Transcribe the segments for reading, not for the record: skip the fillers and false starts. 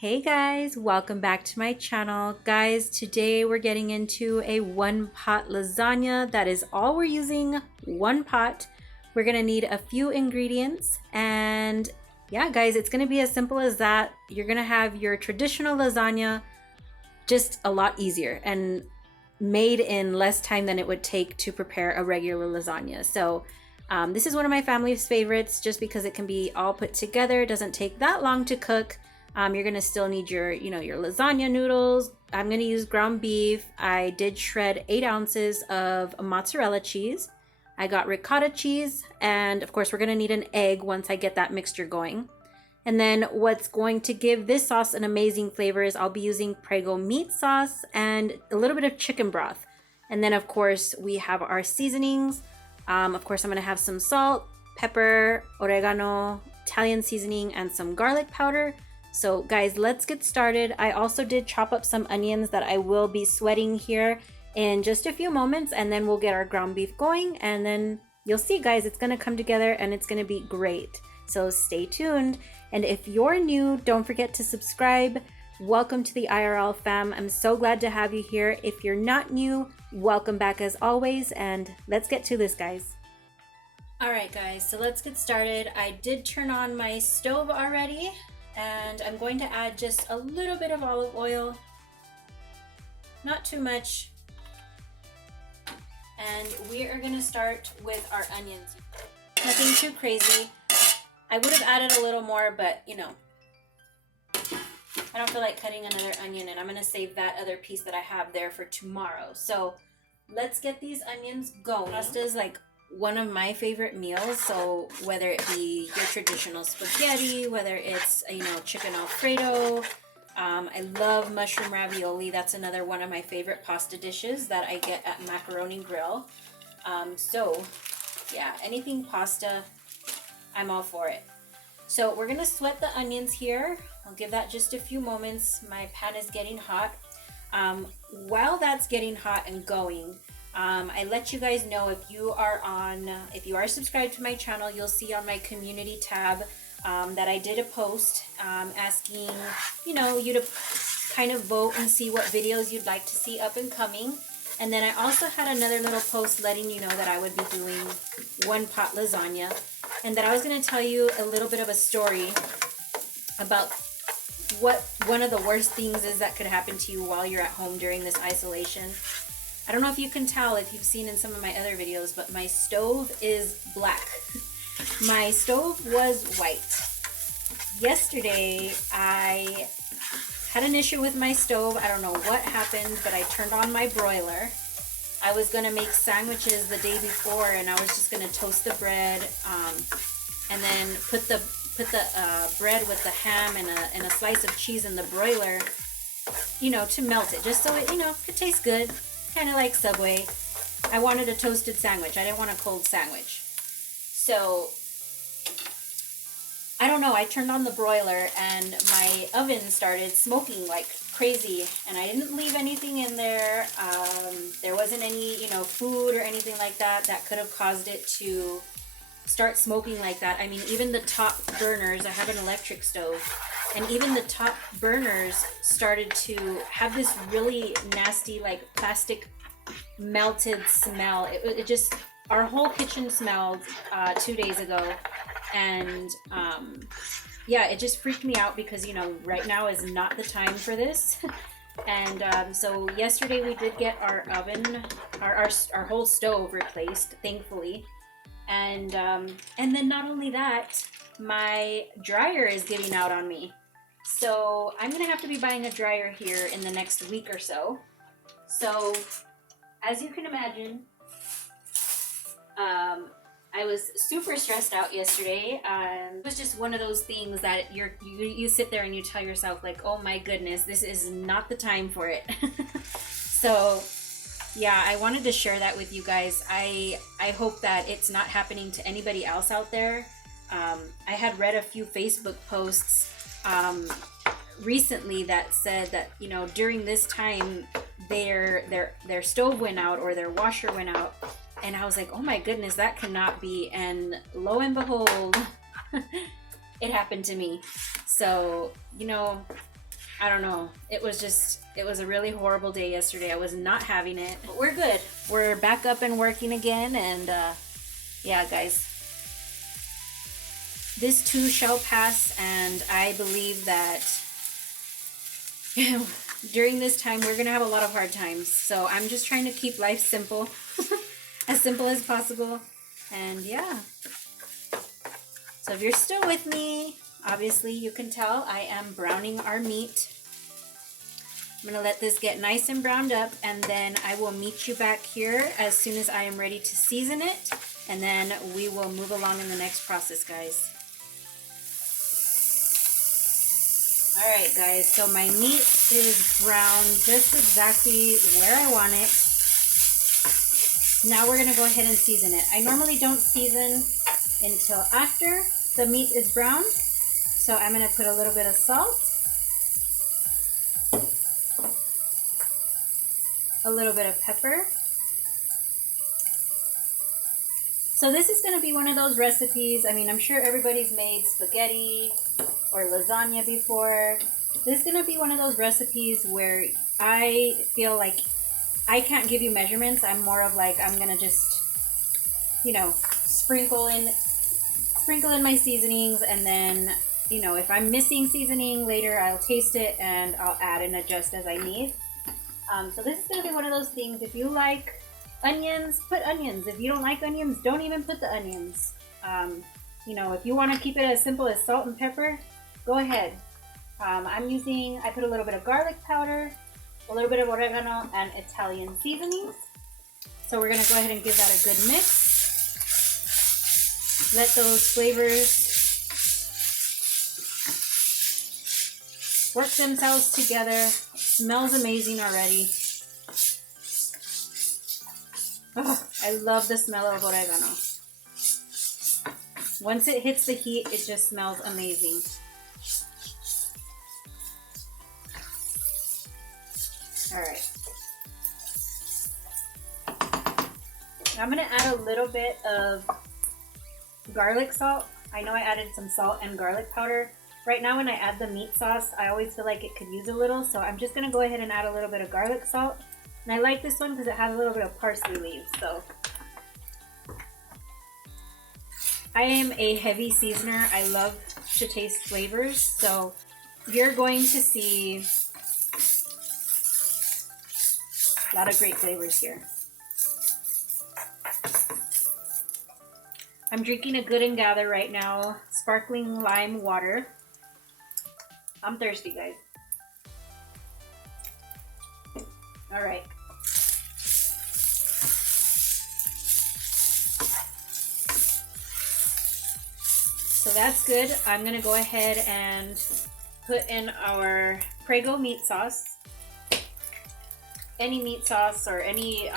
Hey guys, welcome back to my channel. Guys, today we're getting into a one pot lasagna. That is all we're using, one pot. We're gonna need a few ingredients and yeah guys, it's gonna be as simple as that. You're gonna have your traditional lasagna, just a lot easier and made in less time than it would take to prepare a regular lasagna. So this is one of my family's favorites just because it can be all put together. It doesn't take that long to cook. You're gonna still need your, your lasagna noodles. I'm gonna use ground beef. I did shred 8 ounces of mozzarella cheese. I got ricotta cheese, and of course we're gonna need an egg once I get that mixture going. And then what's going to give this sauce an amazing flavor is I'll be using Prego meat sauce and a little bit of chicken broth. And then of course we have our seasonings. Of course I'm gonna have some salt, pepper, oregano, Italian seasoning, and some garlic powder. So guys, let's get started. I also did chop up some onions that I will be sweating here in just a few moments, and then we'll get our ground beef going, and then you'll see guys, it's gonna come together and it's gonna be great. So stay tuned. And if you're new, don't forget to subscribe. Welcome to the IRL fam. I'm so glad to have you here. If you're not new, welcome back as always, and let's get to this, guys. All right guys, so let's get started. I did turn on my stove already, and I'm going to add just a little bit of olive oil, not too much. And we are gonna start with our onions. Nothing too crazy. I would have added a little more, but I don't feel like cutting another onion, and I'm gonna save that other piece that I have there for tomorrow. So let's get these onions going. Pasta is like one of my favorite meals, so whether it be your traditional spaghetti, whether it's chicken alfredo, I love mushroom ravioli. That's another one of my favorite pasta dishes that I get at Macaroni Grill. So yeah, anything pasta, I'm all for it. So we're gonna sweat the onions here. I'll give that just a few moments. My pan is getting hot. While that's getting hot and going, I let you guys know if you are subscribed to my channel, you'll see on my community tab that I did a post asking you to kind of vote and see what videos you'd like to see up and coming. And then I also had another little post letting you know that I would be doing one pot lasagna, and that I was going to tell you a little bit of a story about what one of the worst things is that could happen to you while you're at home during this isolation. I don't know if you can tell, if you've seen in some of my other videos, but my stove is black. My stove was white. Yesterday, I had an issue with my stove. I don't know what happened, but I turned on my broiler. I was gonna make sandwiches the day before, and I was just gonna toast the bread, and then put the bread with the ham and a slice of cheese in the broiler, to melt it, just so it, could taste good, kind of like Subway. I wanted a toasted sandwich. I didn't want a cold sandwich. So I don't know, I turned on the broiler and my oven started smoking like crazy, and I didn't leave anything in there. There wasn't any, food or anything like that could have caused it to start smoking like that. I mean, even the top burners, I have an electric stove, and even the top burners started to have this really nasty, like plastic melted smell. It just, our whole kitchen smelled 2 days ago. And yeah, it just freaked me out because right now is not the time for this. And so yesterday we did get our oven, our whole stove replaced, thankfully. And then not only that, my dryer is giving out on me. So I'm gonna have to be buying a dryer here in the next week or so. So as you can imagine, I was super stressed out yesterday. It was just one of those things that you sit there and you tell yourself, like, oh my goodness, this is not the time for it. So yeah, I wanted to share that with you guys. I hope that it's not happening to anybody else out there. I had read a few Facebook posts recently that said that during this time their stove went out or their washer went out. And I was like, oh my goodness, that cannot be. And lo and behold, it happened to me. So, I don't know. It was a really horrible day yesterday. I was not having it, but we're good. We're back up and working again, and yeah, guys. This too shall pass, and I believe that during this time we're gonna have a lot of hard times. So I'm just trying to keep life simple, as simple as possible, and yeah. So if you're still with me, obviously you can tell I am browning our meat. I'm gonna let this get nice and browned up, and then I will meet you back here as soon as I am ready to season it, and then we will move along in the next process, guys. Alright guys, so my meat is browned just exactly where I want it. Now we're going to go ahead and season it. I normally don't season until after the meat is browned. So I'm going to put a little bit of salt, a little bit of pepper. So this is going to be one of those recipes, I mean, I'm sure everybody's made spaghetti or lasagna before. This is going to be one of those recipes where I feel like I can't give you measurements. I'm more of like, I'm going to just, you know, sprinkle in my seasonings, and then, you know, if I'm missing seasoning later, I'll taste it and I'll add and adjust as I need. So this is going to be one of those things. If you like onions, put onions. If you don't like onions, don't even put the onions. You know, if you want to keep it as simple as salt and pepper, go ahead. I put a little bit of garlic powder, a little bit of oregano, and Italian seasonings. So we're going to go ahead and give that a good mix. Let those flavors work themselves together. It smells amazing already. Oh, I love the smell of oregano. Once it hits the heat, it just smells amazing. All right. I'm gonna add a little bit of garlic salt. I know I added some salt and garlic powder. Right now when I add the meat sauce, I always feel like it could use a little, so I'm just gonna go ahead and add a little bit of garlic salt. And I like this one because it has a little bit of parsley leaves, so. I am a heavy seasoner. I love to taste flavors, so you're going to see a lot of great flavors here. I'm drinking a Good and Gather right now, sparkling lime water. I'm thirsty, guys. All right. So that's good. I'm gonna go ahead and put in our Prego meat sauce. Any meat sauce or any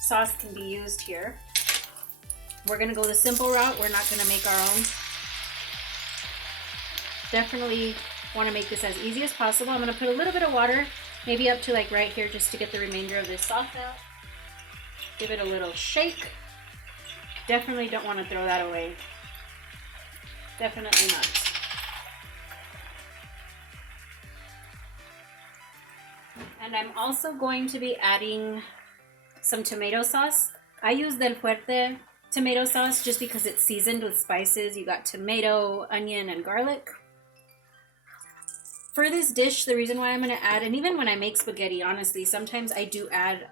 sauce can be used here. We're gonna go the simple route. We're not gonna make our own. Definitely want to make this as easy as possible. I'm gonna put a little bit of water, maybe up to like right here, just to get the remainder of this sauce out. Give it a little shake. Definitely don't want to throw that away. Definitely not. And I'm also going to be adding some tomato sauce. I use Del Fuerte tomato sauce just because it's seasoned with spices. You got tomato, onion, and garlic. For this dish, the reason why I'm going to add, and even when I make spaghetti, honestly, sometimes I do add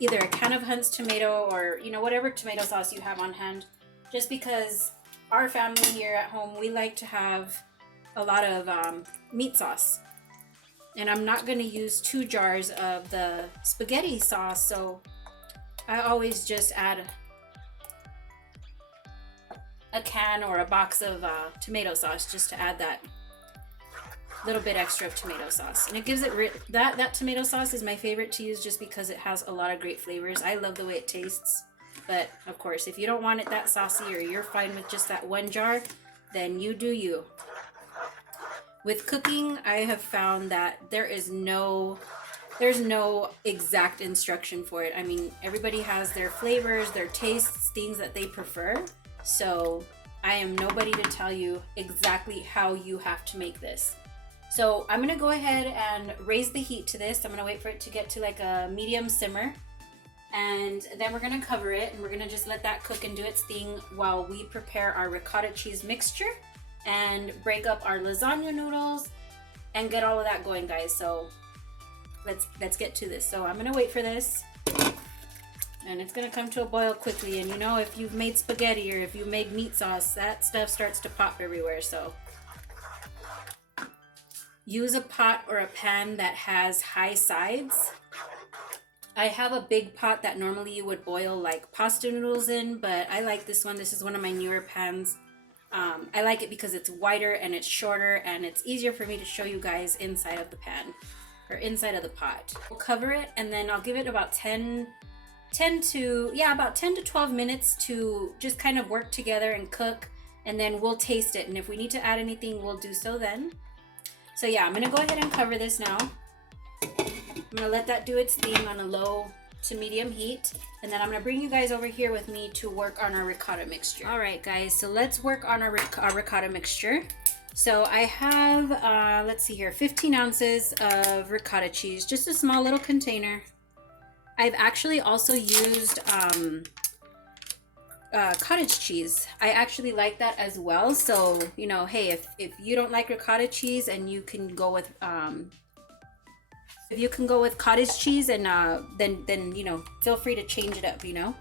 either a can of Hunt's tomato or, you know, whatever tomato sauce you have on hand, just because our family here at home, we like to have a lot of meat sauce. And I'm not going to use 2 jars of the spaghetti sauce, so I always just add a can or a box of tomato sauce just to add that little bit extra of tomato sauce. And it gives it, that tomato sauce is my favorite to use just because it has a lot of great flavors. I love the way it tastes. But of course, if you don't want it that saucy or you're fine with just that 1 jar, then you do you. With cooking, I have found that there's no exact instruction for it. I mean, everybody has their flavors, their tastes, things that they prefer. So I am nobody to tell you exactly how you have to make this. So I'm gonna go ahead and raise the heat to this. I'm gonna wait for it to get to like a medium simmer. And then we're gonna cover it and we're gonna just let that cook and do its thing while we prepare our ricotta cheese mixture and break up our lasagna noodles and get all of that going, guys. So let's get to this. So I'm gonna wait for this, and it's gonna come to a boil quickly. And you know, if you've made spaghetti or if you made meat sauce, that stuff starts to pop everywhere. So use a pot or a pan that has high sides. I have a big pot that normally you would boil like pasta noodles in, but I like this one. This is one of my newer pans. I like it because it's wider and it's shorter and it's easier for me to show you guys inside of the pan or inside of the pot. We'll cover it and then I'll give it about 10 to 12 minutes to just kind of work together and cook, and then we'll taste it. And if we need to add anything, we'll do so then. So yeah, I'm gonna go ahead and cover this now. I'm gonna let that do its thing on a low to medium heat, and then I'm gonna bring you guys over here with me to work on our ricotta mixture. All right, guys, so let's work on our ricotta mixture. So I have, let's see here, 15 ounces of ricotta cheese, just a small little container. I've actually also used cottage cheese. I actually like that as well. So, you know, hey, if you don't like ricotta cheese and you can go with, if you can go with cottage cheese, and then you know, feel free to change it up, you know.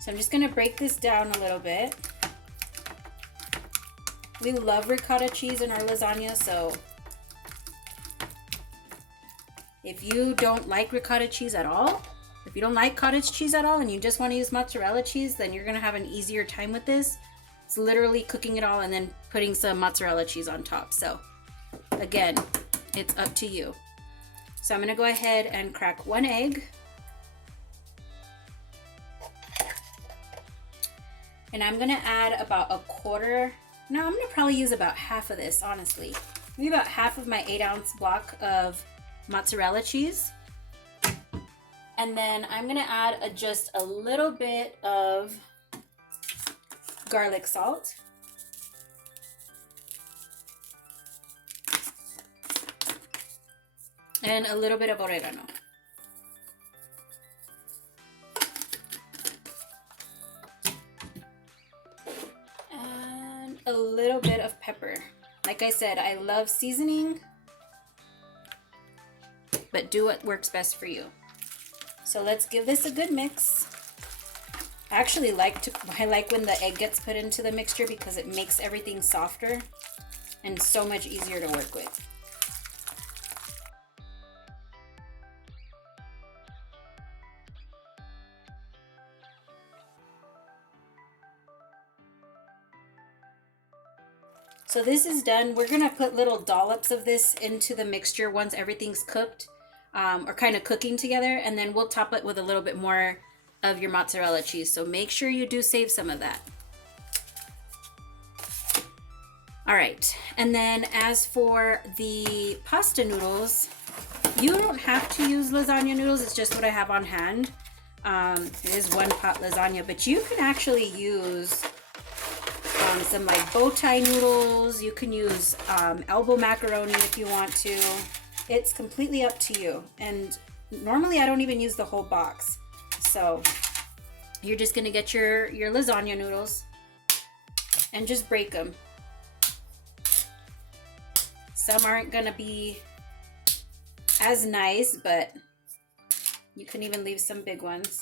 So I'm just gonna break this down a little bit. We love ricotta cheese in our lasagna, so if you don't like ricotta cheese at all, if you don't like cottage cheese at all and you just want to use mozzarella cheese, then you're gonna have an easier time with this. It's literally cooking it all and then putting some mozzarella cheese on top. So again, it's up to you. So I'm gonna go ahead and crack 1 egg. And I'm gonna add about I'm gonna probably use about half of this, honestly. Maybe about half of my 8-ounce block of mozzarella cheese. And then I'm gonna add just a little bit of garlic salt. And a little bit of oregano. And a little bit of pepper. Like I said, I love seasoning, but do what works best for you. So let's give this a good mix. I actually I like when the egg gets put into the mixture because it makes everything softer and so much easier to work with. So this is done. We're gonna put little dollops of this into the mixture once everything's cooked, or kind of cooking together, and then we'll top it with a little bit more of your mozzarella cheese. So make sure you do save some of that. All right, and then as for the pasta noodles, you don't have to use lasagna noodles. It's just what I have on hand. It is one pot lasagna, but you can actually use some like bow tie noodles. You can use elbow macaroni if you want to. It's completely up to you. And normally I don't even use the whole box. So you're just gonna get your lasagna noodles and just break them. Some aren't gonna be as nice, but you can even leave some big ones.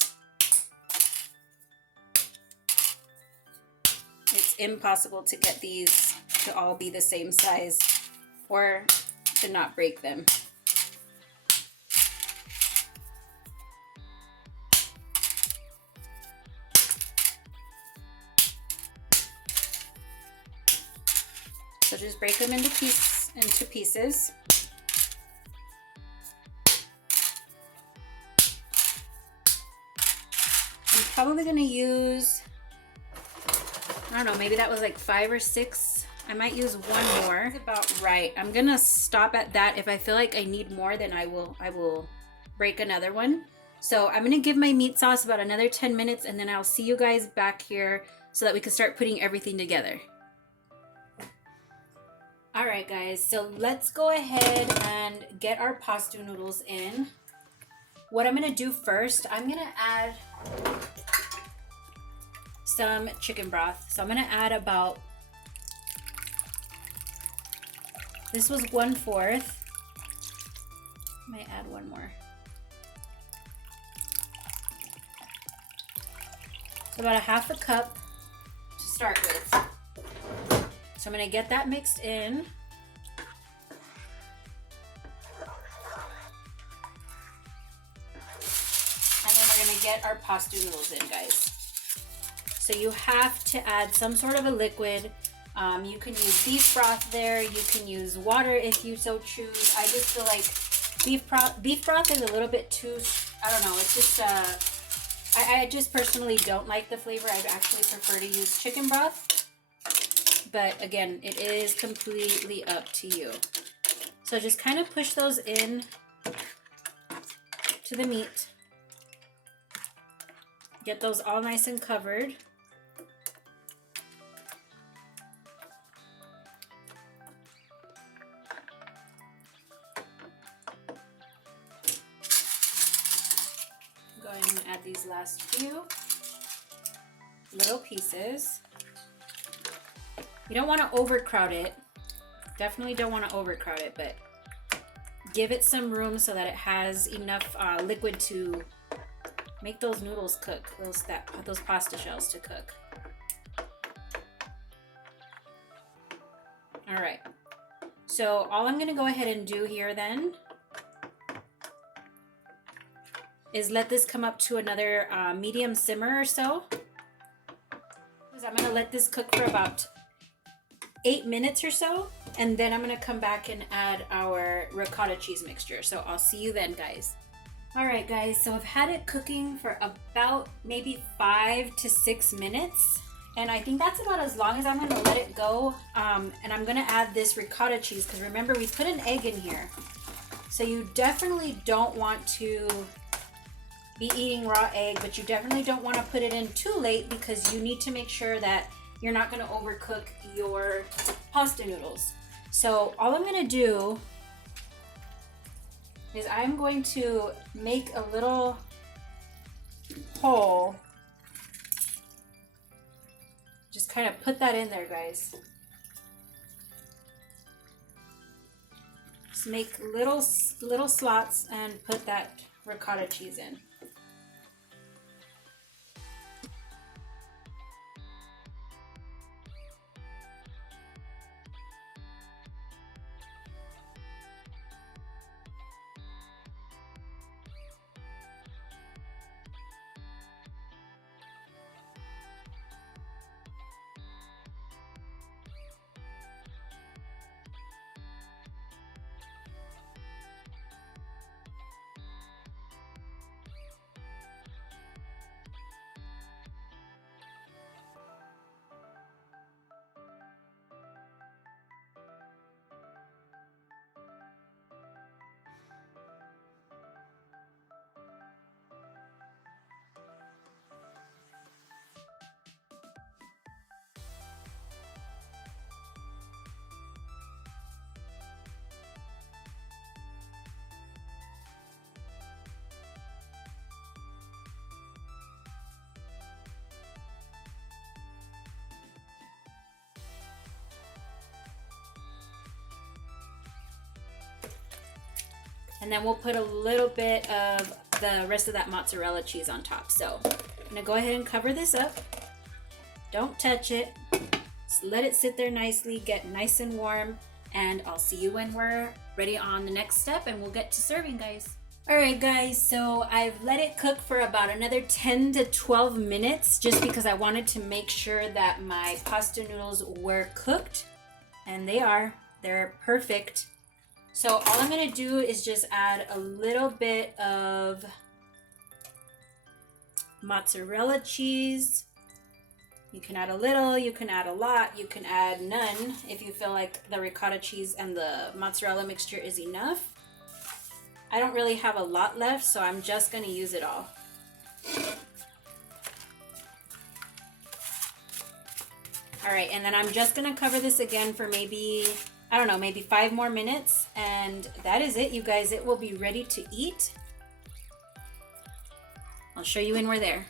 It's impossible to get these to all be the same size or to not break them. So just break them into pieces. I'm probably gonna use, I don't know, maybe that was like 5 or 6. I might use one more. That's about right. I'm gonna stop at that. If I feel like I need more, then I will break another one. So I'm gonna give my meat sauce about another 10 minutes, and then I'll see you guys back here so that we can start putting everything together. All right, guys, so let's go ahead and get our pasta noodles in. What I'm gonna do first, I'm gonna add some chicken broth. So I'm gonna add about, this was 1/4. I might add one more. So about 1/2 cup to start with. So I'm gonna get that mixed in. And then we're gonna get our pasta noodles in, guys. So you have to add some sort of a liquid. You can use beef broth there. You can use water if you so choose. I just feel like beef broth is a little bit too, I don't know, it's just, I just personally don't like the flavor. I'd actually prefer to use chicken broth. But again, it is completely up to you. So just kind of push those in to the meat. Get those all nice and covered. Go ahead and add these last few little pieces. You don't want to overcrowd it. Definitely don't want to overcrowd it, but give it some room so that it has enough liquid to make those noodles cook, those pasta shells to cook. All right. So all I'm gonna go ahead and do here then is let this come up to another medium simmer or so. I'm gonna let this cook for about 8 minutes or so, and then I'm gonna come back and add our ricotta cheese mixture. So I'll see you then, guys. All right, guys, so I've had it cooking for about maybe 5 to 6 minutes, and I think that's about as long as I'm gonna let it go. And I'm gonna add this ricotta cheese, because remember, we put an egg in here. So you definitely don't want to be eating raw egg, but you definitely don't want to put it in too late, because you need to make sure that you're not going to overcook your pasta noodles. So all I'm going to do is I'm going to make a little hole. Just kind of put that in there, guys. Just make little slots and put that ricotta cheese in. And then we'll put a little bit of the rest of that mozzarella cheese on top. So I'm gonna go ahead and cover this up. Don't touch it. Just let it sit there nicely, get nice and warm, and I'll see you when we're ready on the next step, and we'll get to serving, guys. All right, guys, so I've let it cook for about another 10 to 12 minutes just because I wanted to make sure that my pasta noodles were cooked, and they are. They're perfect. So all I'm gonna do is just add a little bit of mozzarella cheese. You can add a little, you can add a lot, you can add none if you feel like the ricotta cheese and the mozzarella mixture is enough. I don't really have a lot left, so I'm just gonna use it all. All right, and then I'm just gonna cover this again for maybe, I don't know, maybe 5 more minutes. And that is it, you guys. It will be ready to eat. I'll show you when we're there.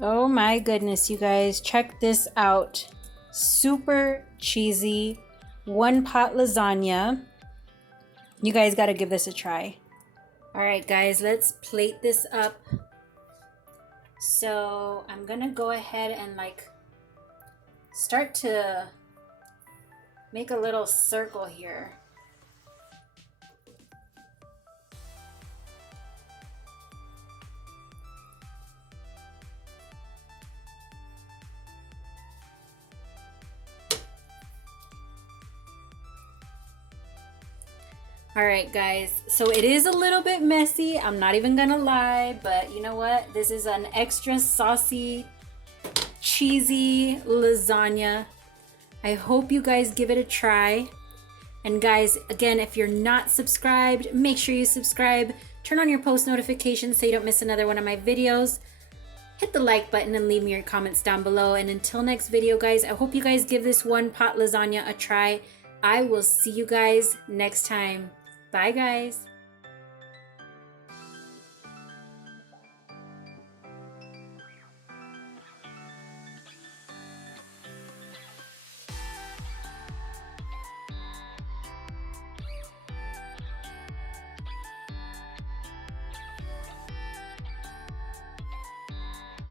Oh my goodness, you guys, check this out. Super cheesy one pot lasagna. You guys gotta give this a try. All right, guys, let's plate this up. So I'm gonna go ahead and like start to make a little circle here. All right, guys, so it is a little bit messy. I'm not even gonna lie, but you know what? This is an extra saucy, cheesy lasagna. I hope you guys give it a try. And guys, again, if you're not subscribed, make sure you subscribe. Turn on your post notifications so you don't miss another one of my videos. Hit the like button and leave me your comments down below. And until next video, guys, I hope you guys give this one pot lasagna a try. I will see you guys next time. Bye, guys.